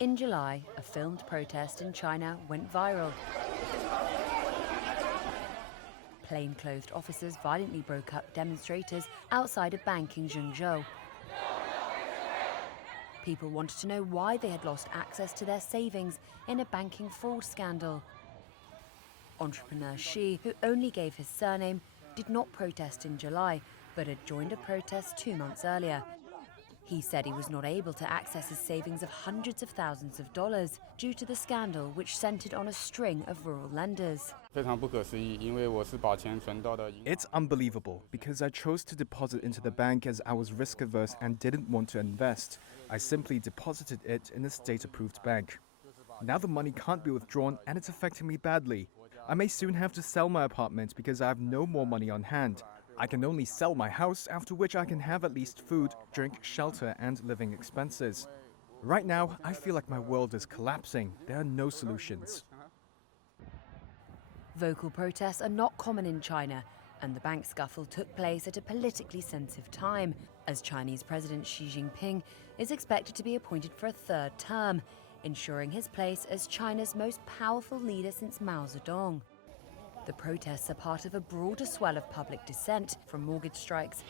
In July, a filmed protest in China went viral. Plain-clothed officers violently broke up demonstrators outside a bank in Zhengzhou. People wanted to know why they had lost access to their savings in a banking fraud scandal. Entrepreneur Xi, who only gave his surname, did not protest in July, but had joined a protest 2 months earlier. He said he was not able to access his savings of hundreds of thousands of dollars due to the scandal, which centered on a string of rural lenders. It's unbelievable because I chose to deposit into the bank as I was risk averse and didn't want to invest. I simply deposited it in a state-approved bank. Now the money can't be withdrawn and it's affecting me badly. I may soon have to sell my apartment because I have no more money on hand. I can only sell my house, after which I can have at least food, drink, shelter, and living expenses. Right now, I feel like my world is collapsing. There are no solutions. Vocal protests are not common in China, and the bank scuffle took place at a politically sensitive time, as Chinese President Xi Jinping is expected to be appointed for a third term, ensuring his place as China's most powerful leader since Mao Zedong. The protests are part of a broader swell of public dissent, from mortgage strikes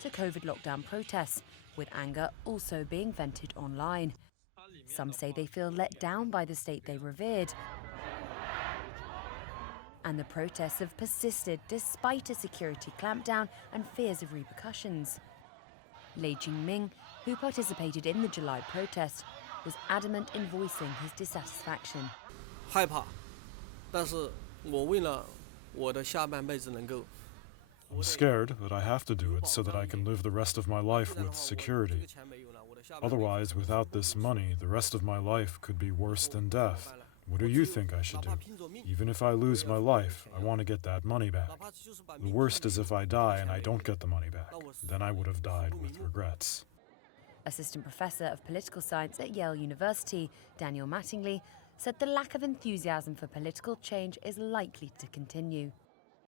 to COVID lockdown protests, with anger also being vented online. Some say they feel let down by the state they revered, and the protests have persisted despite a security clampdown and fears of repercussions. Lei Jingming, who participated in the July protest, was adamant in voicing his dissatisfaction. 害怕，但是我为了我的下半辈子能够。 I'm scared, but I have to do it so that I can live the rest of my life with security. Otherwise, without this money, the rest of my life could be worse than death. What do you think I should do? Even if I lose my life, I want to get that money back. The worst is if I die and I don't get the money back. Then I would have died with regrets. Assistant Professor of Political Science at Yale University, Daniel Mattingly, said the lack of enthusiasm for political change is likely to continue.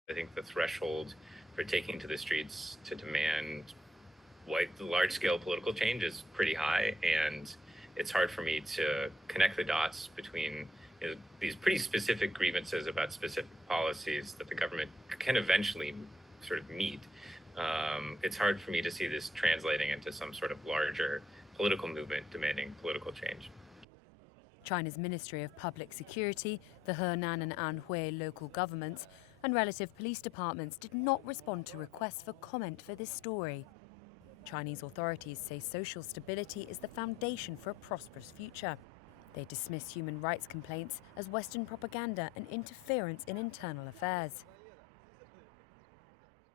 I think the threshold for taking to the streets to demand large-scale political change is pretty high, and it's hard for me to connect the dots between these pretty specific grievances about specific policies that the government can eventually sort of meet. It's hard for me to see this translating into some sort of larger political movement demanding political change. China's Ministry of Public Security, the Henan and Anhui local governments, and relative police departments did not respond to requests for comment for this story. Chinese authorities say social stability is the foundation for a prosperous future. They dismiss human rights complaints as Western propaganda and interference in internal affairs.